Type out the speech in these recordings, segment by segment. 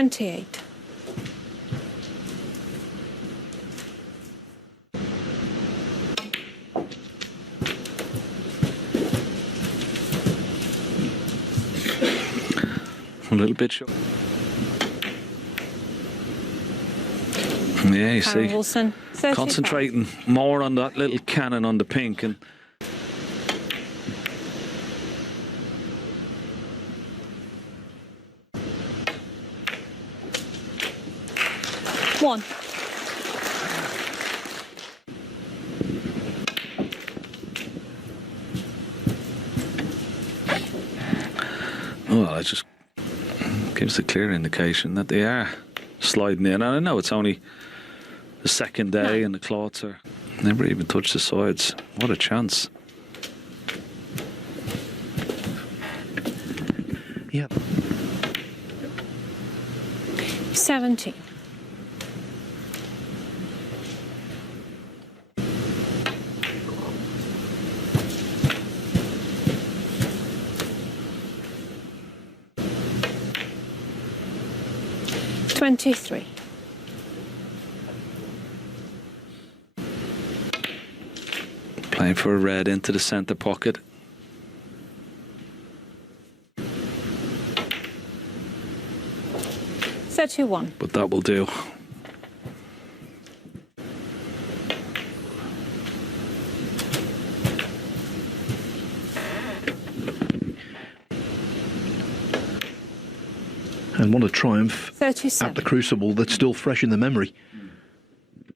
28. A little bit short. Yeah, you see, Wilson, 35. concentrating more on that little cannon on the pink and. One. Well, it just gives a clear indication that they are sliding in. And I know it's only the second day and the cloths are never even touched the sides. What a chance. Yep. 17. $23. Playing for a red into the centre pocket. $31. But that will do. And what a triumph 37. at the Crucible that's still fresh in the memory.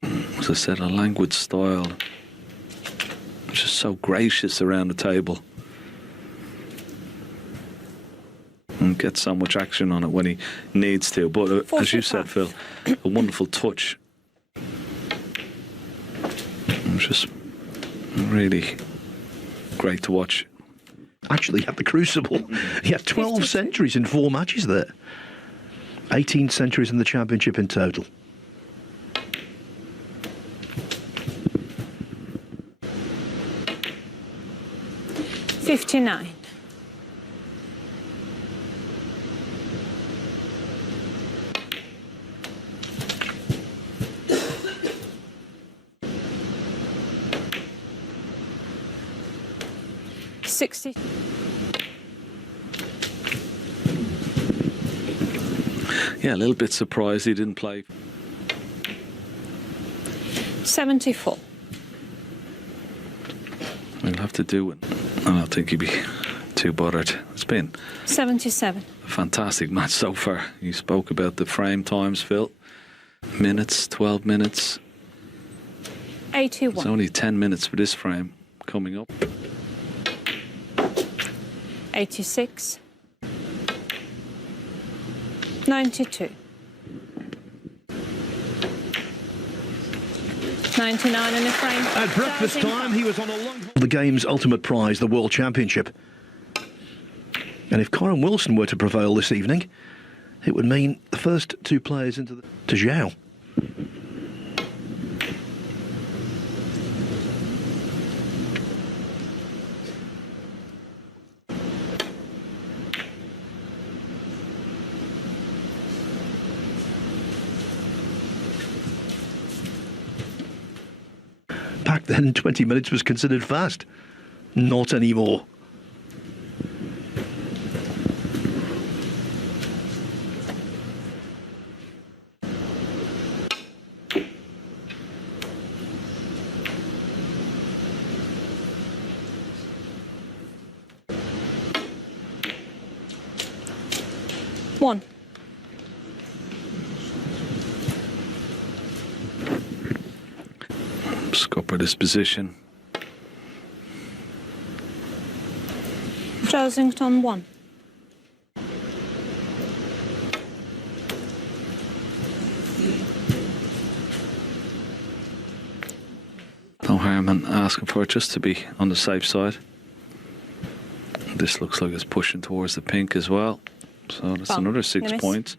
As I said, a languid style. Just so gracious around the table. And gets so much action on it when he needs to. But as you said, Phil, a wonderful touch. It's just really great to watch. Actually, at the Crucible, he had 12 centuries in 4 matches there. 18 centuries in the championship in total. $59. $60. Yeah, a little bit surprised he didn't play. 74. We'll have to do it. I don't think he'd be too bothered. It's been 77. a fantastic match so far. You spoke about the frame times, Phil. Minutes, 12 minutes. 81. It's only 10 minutes for this frame coming up. 86. 92. 99 in the frame. At breakfast time, he was on a long... The game's ultimate prize, the World Championship. And if Kyron Wilson were to prevail this evening, it would mean the first 2 players into the... to Zhao. Back then, 20 minutes was considered fast. Not anymore. One. Scupper this position. Xiaozing Tong 1. No harm in asking for it just to be on the safe side. This looks like it's pushing towards the pink as well. So that's another 6 points.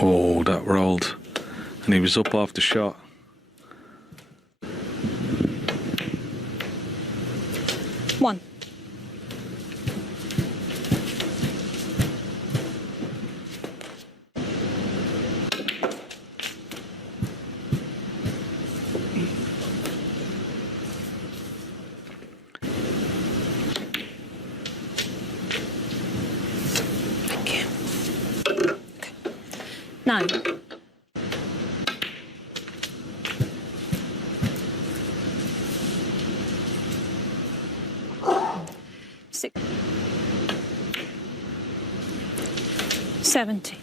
Oh, that rolled. And he was up off the shot. One. 9. 6. 70.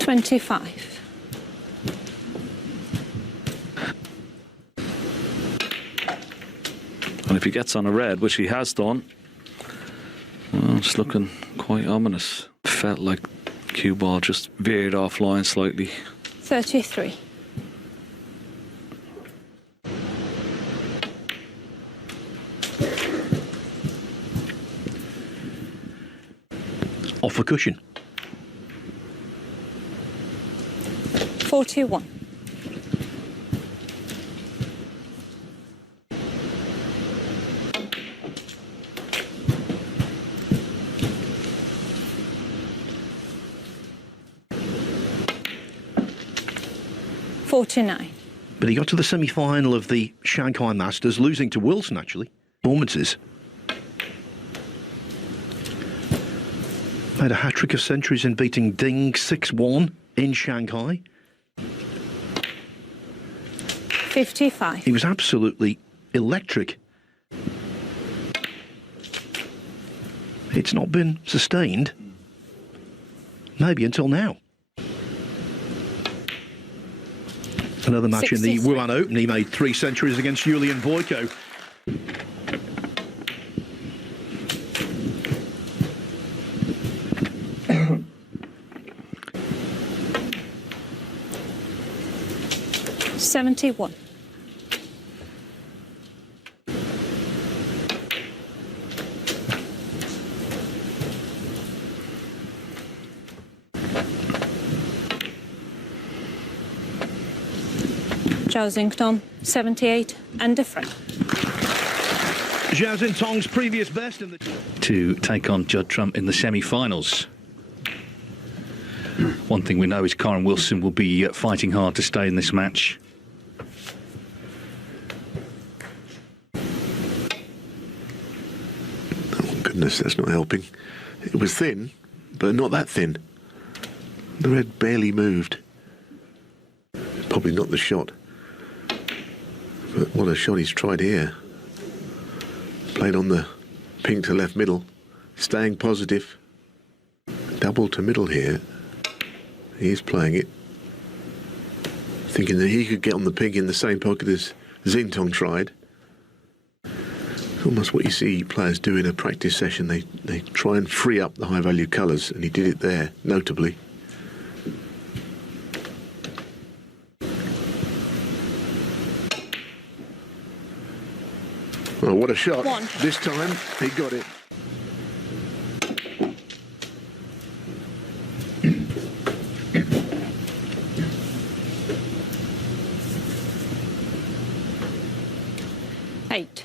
25. And if he gets on a red, which he has done, well, it's looking quite ominous. Felt like cue ball just veered offline slightly. 33. 'Off a cushion. 41. 49. But he got to the semi-final of the Shanghai Masters, losing to Wilson, actually. Performances. Made a hat-trick of centuries in beating Ding 6-1 in Shanghai. 55. He was absolutely electric. It's not been sustained, maybe until now. Another match in the 63. Wuhan Open, he made 3 centuries against Julian Boyko. $71. 'Xiaozing Tong, 78 and different. Xiaozing Tong's previous best in the... To take on Judd Trump in the semi-finals. One thing we know is Kyren Wilson will be fighting hard to stay in this match. Oh, goodness, that's not helping. It was thin, but not that thin. The red barely moved. Probably not the shot. But what a shot he's tried here. Played on the pink to left middle, staying positive. Double to middle here. He's playing it, thinking that he could get on the pink in the same pocket as Jintong tried. It's almost what you see players do in a practice session. They try and free up the high value colours, and he did it there, notably. Oh, what a shot. One. This time, he got it. Eight.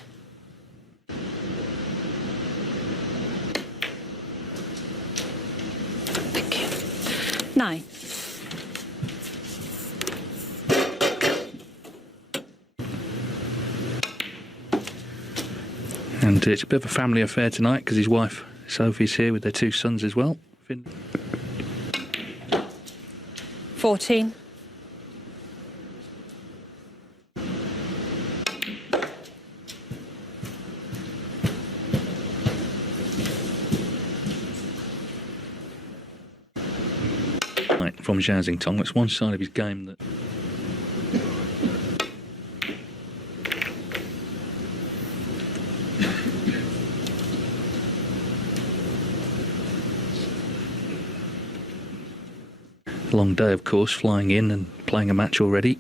9. And it's a bit of a family affair tonight because his wife Sophie's here with their 2 sons as well. 14. 'From Xiaozing Tong. That's one side of his game that... Long day, of course, flying in and playing a match already.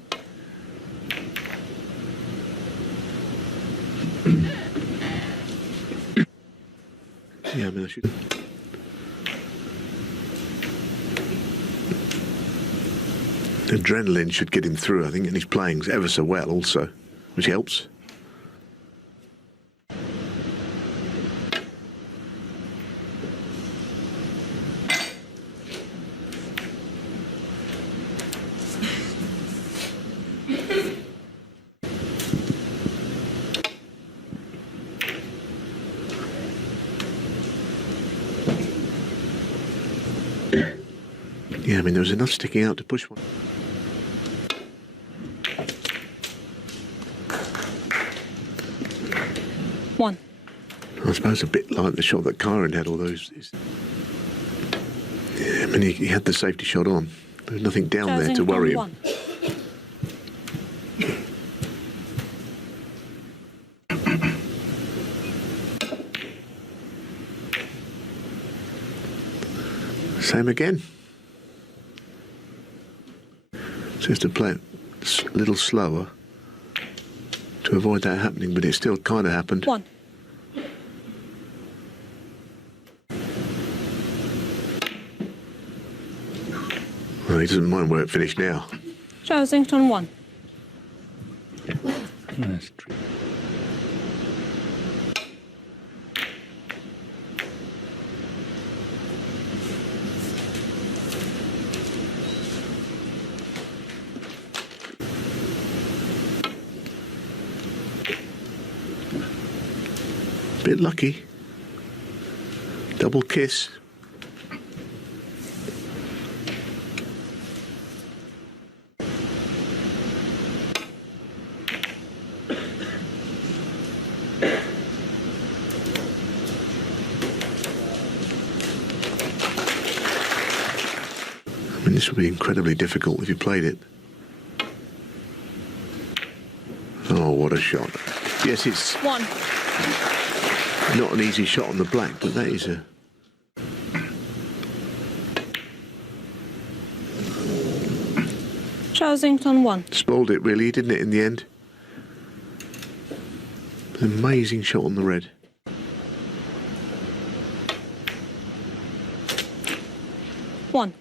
Yeah, I mean, I should... Adrenaline should get him through, I think, and he's playing ever so well also, which helps. Yeah, I mean, there was enough sticking out to push one. One. I suppose a bit like the shot that Kyron had, although yeah, I mean, he had the safety shot on. There was nothing down there to Xiaozing worry Tong, him. 1. Same again. So has to play it a little slower to avoid that happening, but it still kind of happened. 1. Well, he doesn't mind where it finished now. Xiaozing Tong, 1. That's true. Bit lucky. Double kiss. I mean, this would be incredibly difficult if you played it. Oh, what a shot. Yes, it's 1. not an easy shot on the black, but that is a... Xiaozing Tong, 1. Spoiled it, really, didn't it, in the end? An amazing shot on the red. 1.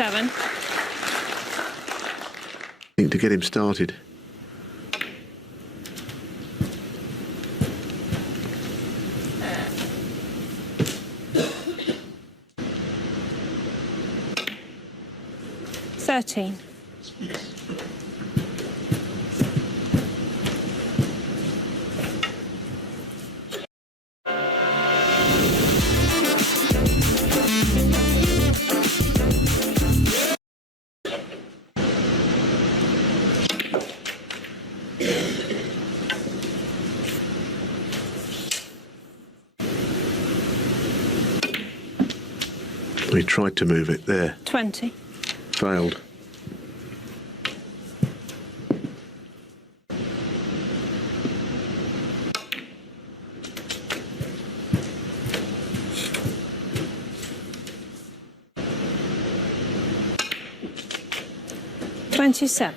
Seven. I think to get him started. Thirteen. We tried to move it there. 20. Failed. $27.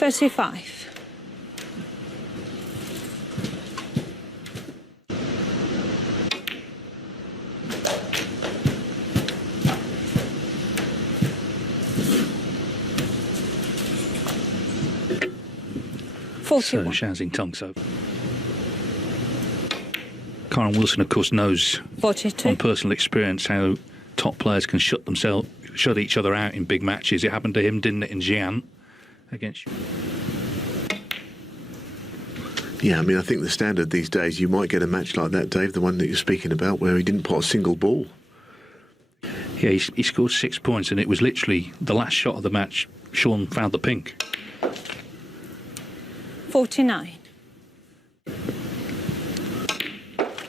$35. So 41. Xiaozing Tong. So Kyron Wilson, of course, knows 42. on personal experience how top players can shut each other out in big matches. It happened to him, didn't it, in Xi'an against you? Yeah, I mean, I think the standard these days, you might get a match like that, Dave, the one that you're speaking about, where he didn't pot a single ball. Yeah, he scored 6 points, and it was literally the last shot of the match. Sean found the pink. 49.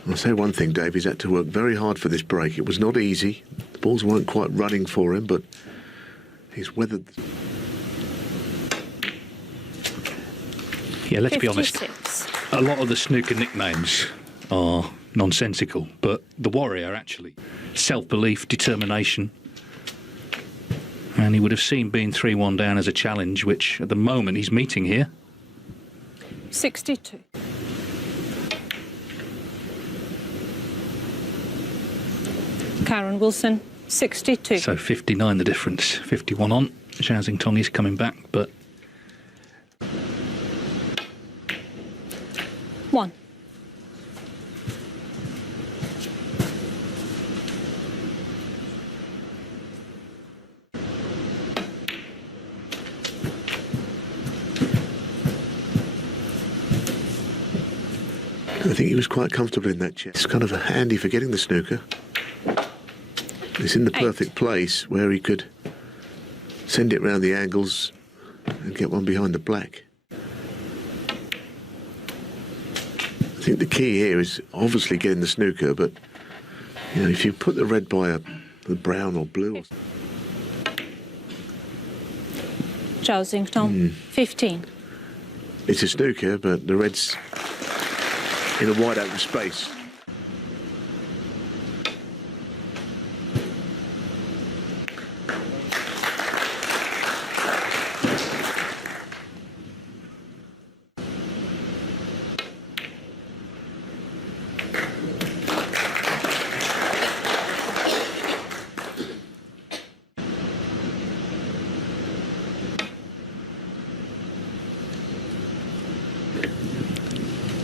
I'll say one thing, Dave, he's had to work very hard for this break. It was not easy. The balls weren't quite running for him, but he's weathered. Yeah, let's be honest. 56. A lot of the snooker nicknames are nonsensical, but the Warrior, actually, self-belief, determination. And he would have seen being 3-1 down as a challenge, which at the moment he's meeting here. 62. Karen Wilson, 62. So 59 the difference, 51 on. Xiaozing Tong is coming back, but 1. I think he was quite comfortable in that chair. It's kind of handy for getting the snooker. It's in the perfect place where he could send it round the angles and get one behind the black. I think the key here is obviously getting the snooker, but you know, if you put the red by the brown or blue. Zhao Xinmin, 15. It's a snooker, but the red's in a wide open space.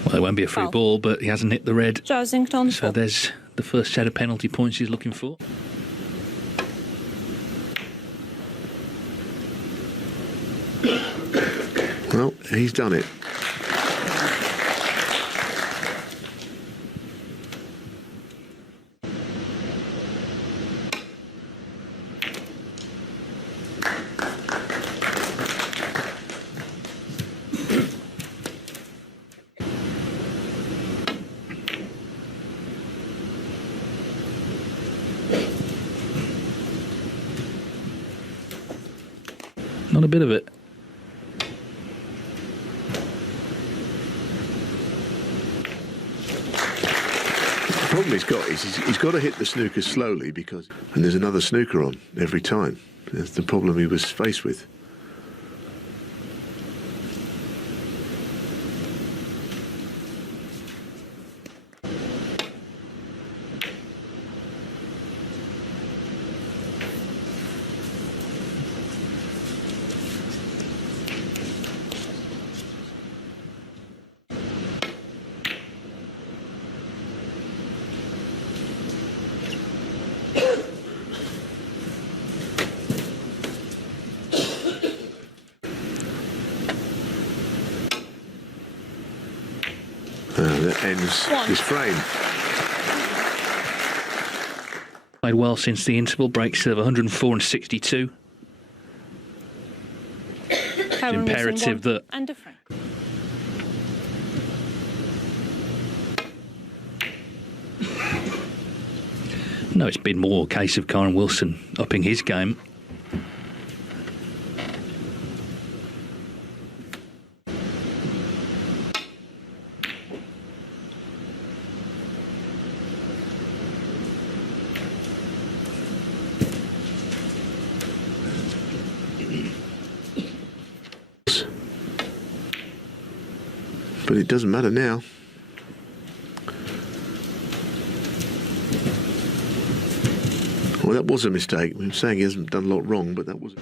well, it won't be a free Foul. ball, but he hasn't hit the red. Zhao Xinmin, So there's the first set of penalty points he's looking for. Well, he's done it. Not a bit of it. The problem he's got is he's got to hit the snooker slowly and there's another snooker on every time. That's the problem he was faced with. That ends this frame. Played well since the interval, breaks of 104 and 62. Karen Wilson, imperative 1 that- and a frame. No, it's been more a case of Karen Wilson upping his game. But it doesn't matter now. Well, that was a mistake. I'm saying he hasn't done a lot wrong, but that was...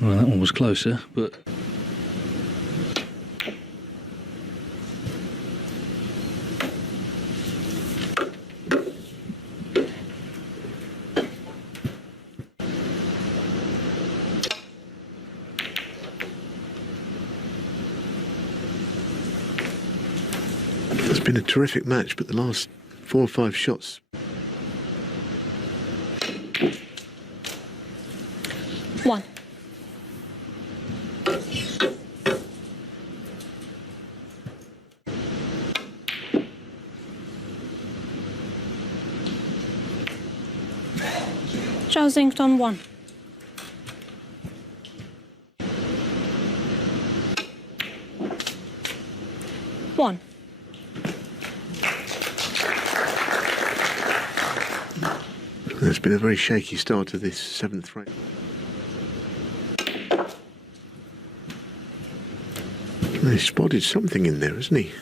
Well, that one was closer, but... It's been a terrific match, but the last 4 or 5 shots... 1. Zhao Xinmin, 1. 1. It's been a very shaky start to this 7th frame. He's spotted something in there, hasn't he?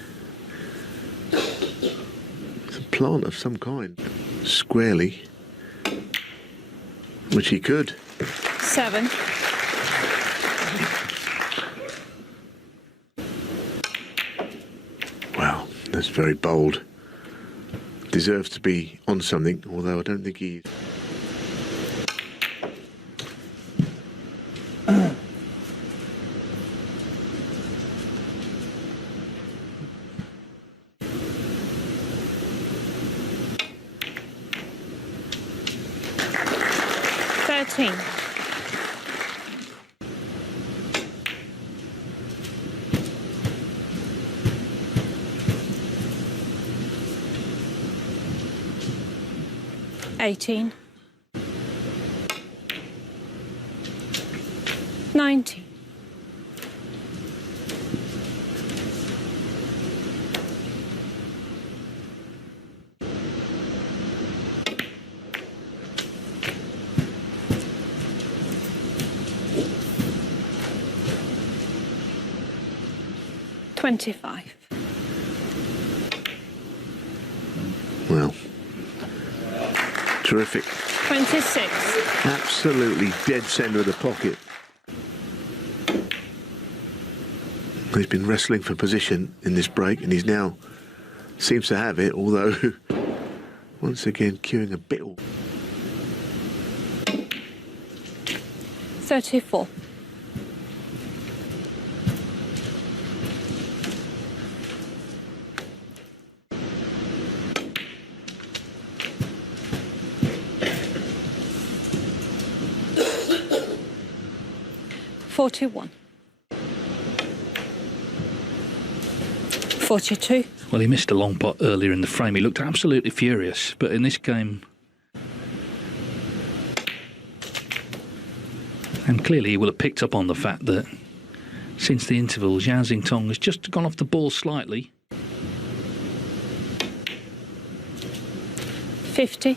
It's a plant of some kind. Squarely. Which he could. 7. Wow, that's very bold. Deserves to be on something, although I don't think he... Thirteen. Eighteen. 19. 25. Well, terrific. 26. Absolutely dead centre of the pocket. He's been wrestling for position in this break, and he's now seems to have it, although once again queuing a bit. 34. 41. 42. Well, he missed a long pot earlier in the frame. He looked absolutely furious, but in this game... And clearly he will have picked up on the fact that since the interval, Xiaozing Tong has just gone off the ball slightly. 50.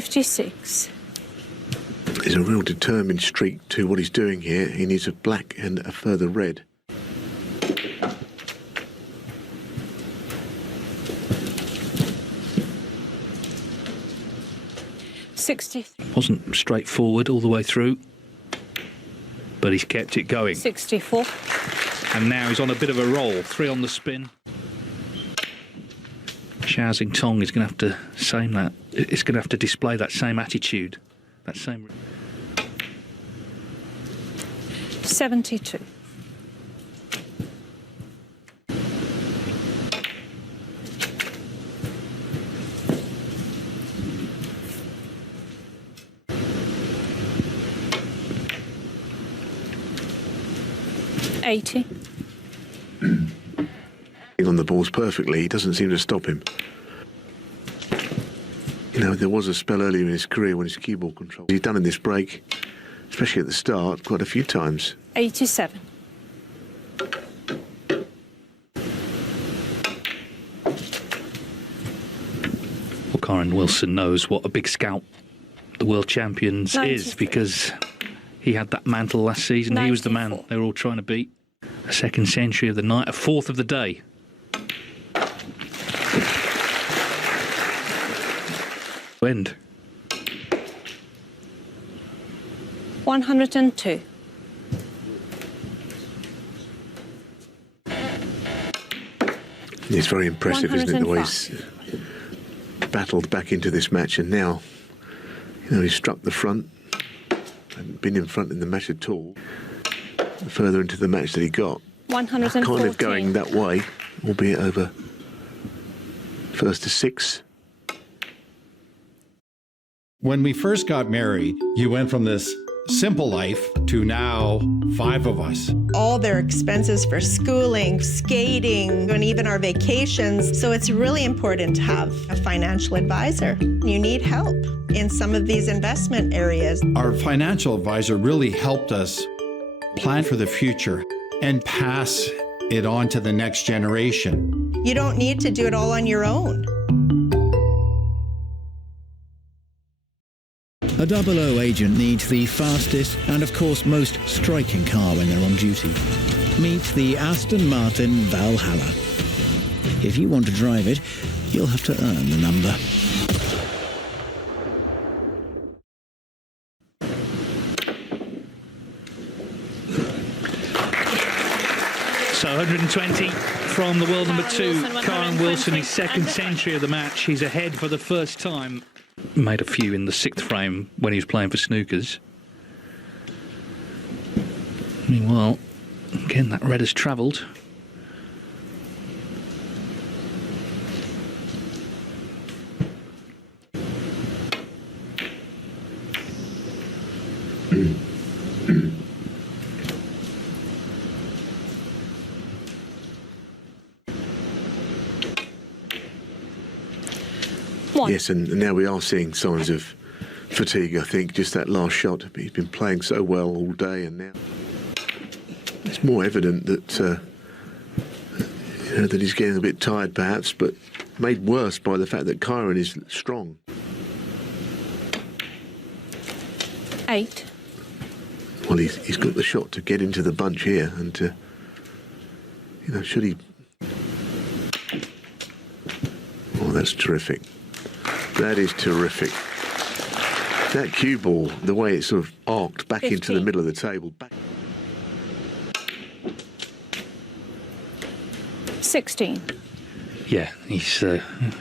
56. There's a real determined streak to what he's doing here. He needs a black and a further red. Wasn't straightforward all the way through, but he's kept it going. 64. And now he's on a bit of a roll. 3 on the spin. Xiaozing Tong is going to have to same that. It's going to have to display that same attitude, that same. 72. 80. On the balls perfectly, he doesn't seem to stop him. You know, there was a spell earlier in his career when his cue ball control. He's done in this break, especially at the start, quite a few times. 87. Well, Karen Wilson knows what a big scout the world champions 93. is, because he had that mantle last season. 94. He was the man they were all trying to beat. A second century of the night, a fourth of the day. End. 102. It's very impressive, isn't it, the way he's battled back into this match, and now, you know, he's struck the front, hadn't been in front in the match at all. The further into the match that he got, 114. kind of going that way, albeit over first to 6. When we first got married, you went from this simple life to now 5 of us. All their expenses for schooling, skating, and even our vacations. So it's really important to have a financial advisor. You need help in some of these investment areas. Our financial advisor really helped us plan for the future and pass it on to the next generation. You don't need to do it all on your own. A 00 agent needs the fastest and, of course, most striking car when they're on duty. Meet the Aston Martin Valhalla. If you want to drive it, you'll have to earn the number. So 120 from the world number 2, Karen Wilson, his second century of the match. He's ahead for the first time. Made a few in the 6th frame when he was playing for snookers. Meanwhile, again, that red has travelled. Yes, and now we are seeing signs of fatigue, I think, just that last shot. He's been playing so well all day, and now it's more evident that, that he's getting a bit tired, perhaps, but made worse by the fact that Kyron is strong. 8. Well, he's got the shot to get into the bunch here, and to, should he... Oh, that's terrific. That is terrific. That cue ball, the way it sort of arced back 15. into the middle of the table. 16. Yeah, he's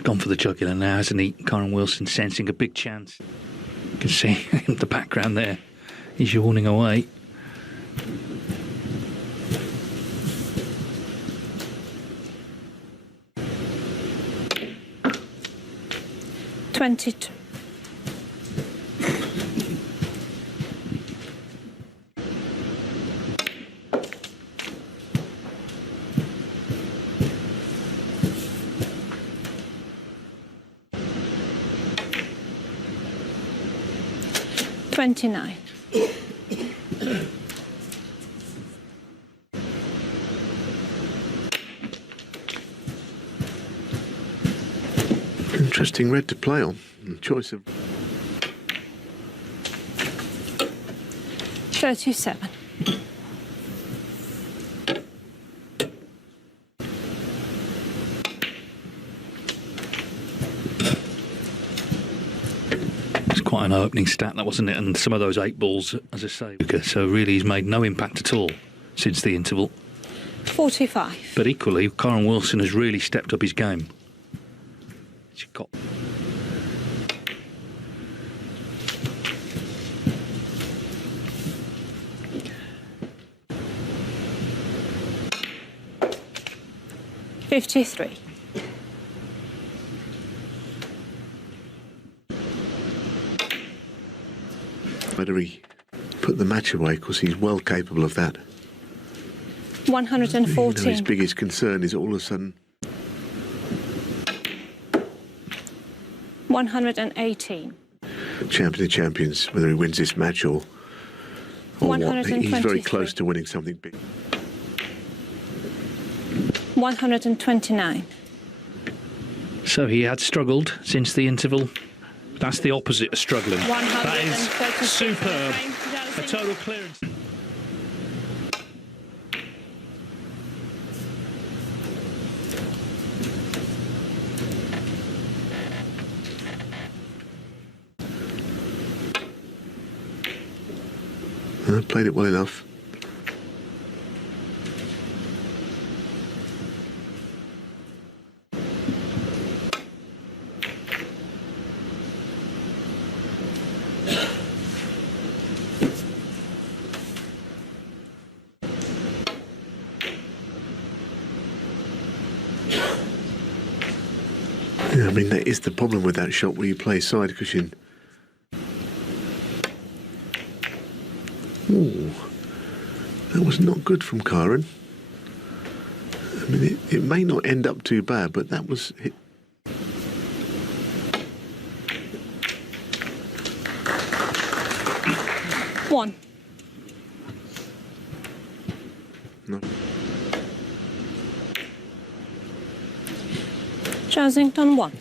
gone for the jugular now, hasn't he? Karen Wilson sensing a big chance. You can see in the background there. He's yawning away. $22. $29. Interesting red to play on. Choice of 37. It's quite an opening stat, that wasn't it? And some of those 8 balls, as I say. So really, he's made no impact at all since the interval. 45. But equally, Karen Wilson has really stepped up his game. She's got. $53. whether he put the match away, because he's well capable of that. 114. His biggest concern is all of a sudden 118. champion of champions, whether he wins this match or what. He's very close to winning something big. 129. So he had struggled since the interval. That's the opposite of struggling. That is superb. A total clearance. Played it well enough. Yeah, I mean, that is the problem with that shot where you play side cushion. was not good from Kyron. I mean, it may not end up too bad, but that was... One. No. Xiaozing Tong 1.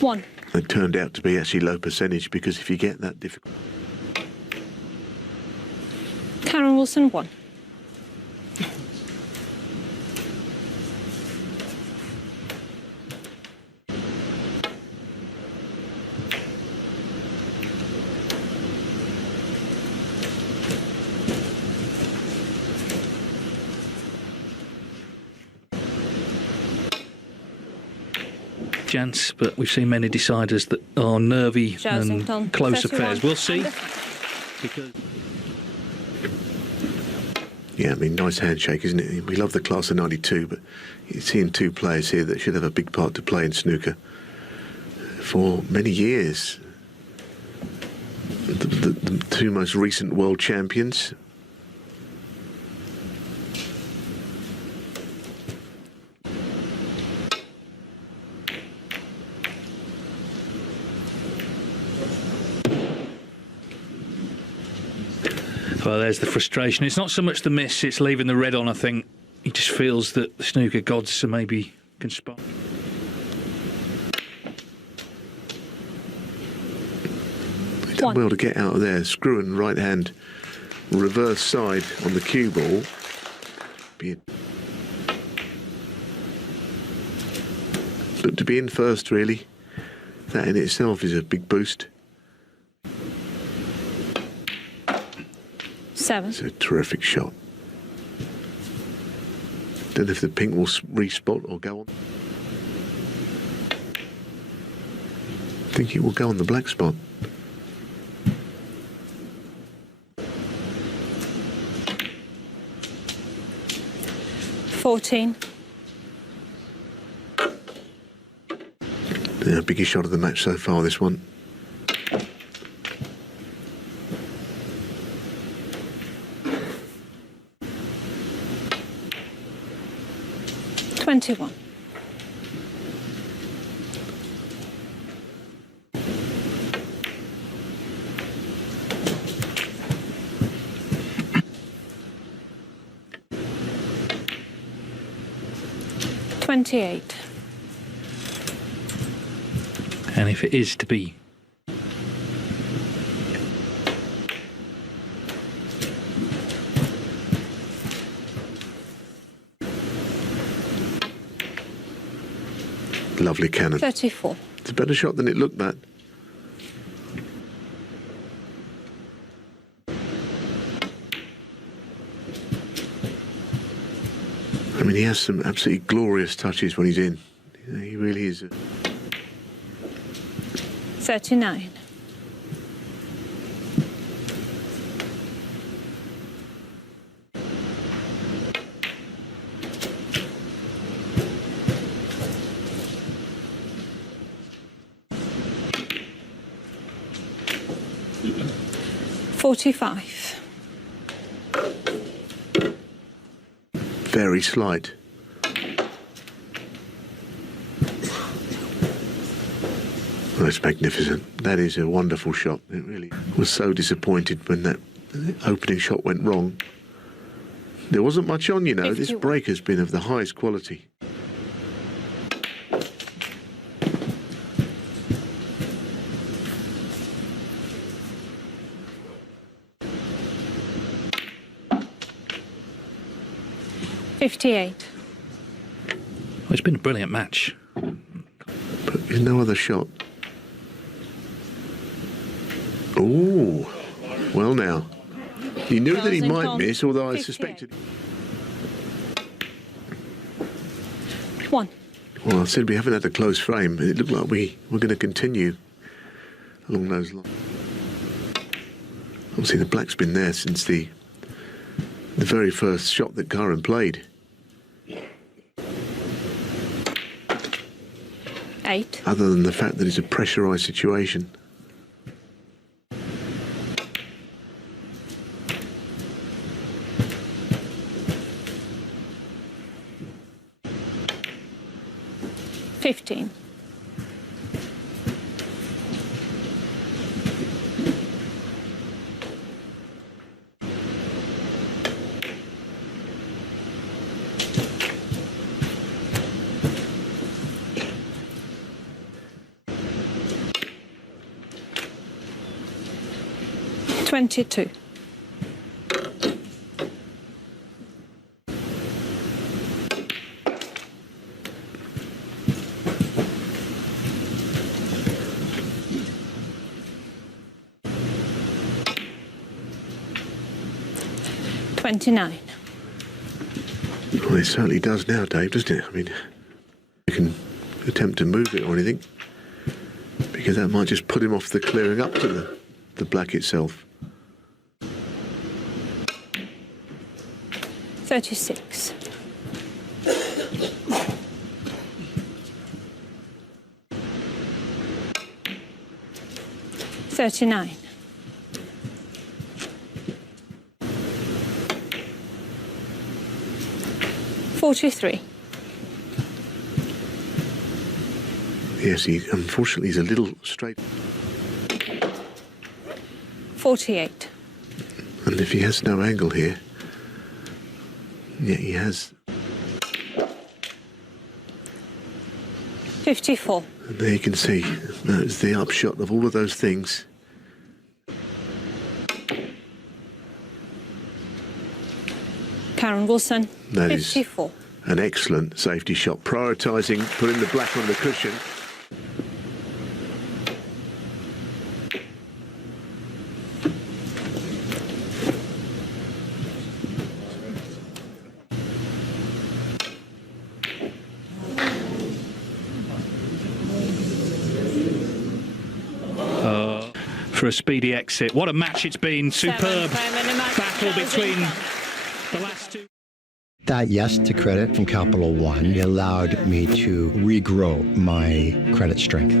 One. It turned out to be actually low percentage, because if you get that difficult... Karen Wilson 1. Chance, but we've seen many deciders that are nervy Xiaozing Tong, and close 31. affairs. We'll see. Under. Because Yeah, I mean, nice handshake, isn't it? We love the class of 92, but you're seeing two players here that should have a big part to play in snooker for many years. The two most recent world champions. Well, there's the frustration. It's not so much the miss, it's leaving the red on, I think. He just feels that the snooker gods are maybe conspiring. He done well to get out of there. Screw and right hand reverse side on the cue ball. But to be in first, really, that in itself is a big boost. 7. It's a terrific shot. Don't know if the pink will respot or go on. I think it will go on the black spot. $14. The biggest shot of the match so far, this one. $21. $28. And if it is to be, Lovely cannon. 34. It's a better shot than it looked at. I mean, he has some absolutely glorious touches when he's in. He really is. 39. $45. Very slight. That's magnificent. That is a wonderful shot. It really was so disappointed when that opening shot went wrong. There wasn't much on, you know. This break has been of the highest quality. $58. well, it's been a brilliant match. But there's no other shot. Ooh, well now. You knew that he Xiaozing might Tong, miss, although I 58. suspected. 1. Well, I said we haven't had a close frame. It looked like we were going to continue along those lines. Obviously, the black's been there since the very first shot that Karen played. 8. Other than the fact that it's a pressurised situation. $15. $22. $29. Well, it certainly does now, Dave, doesn't it? I mean, you can attempt to move it or anything, because that might just put him off the clearing up to the black itself. 36. $39. 43. Yes, unfortunately he's a little straight. 48. And if he has no angle here, yeah, he has. 54. And there you can see, that's the upshot of all of those things. Karen Wilson, That is 54. an excellent safety shot, prioritising putting the black on the cushion. For a speedy exit. What a match it's been. Superb battle between the last two. That yes to credit from Capital One allowed me to regrow my credit strength.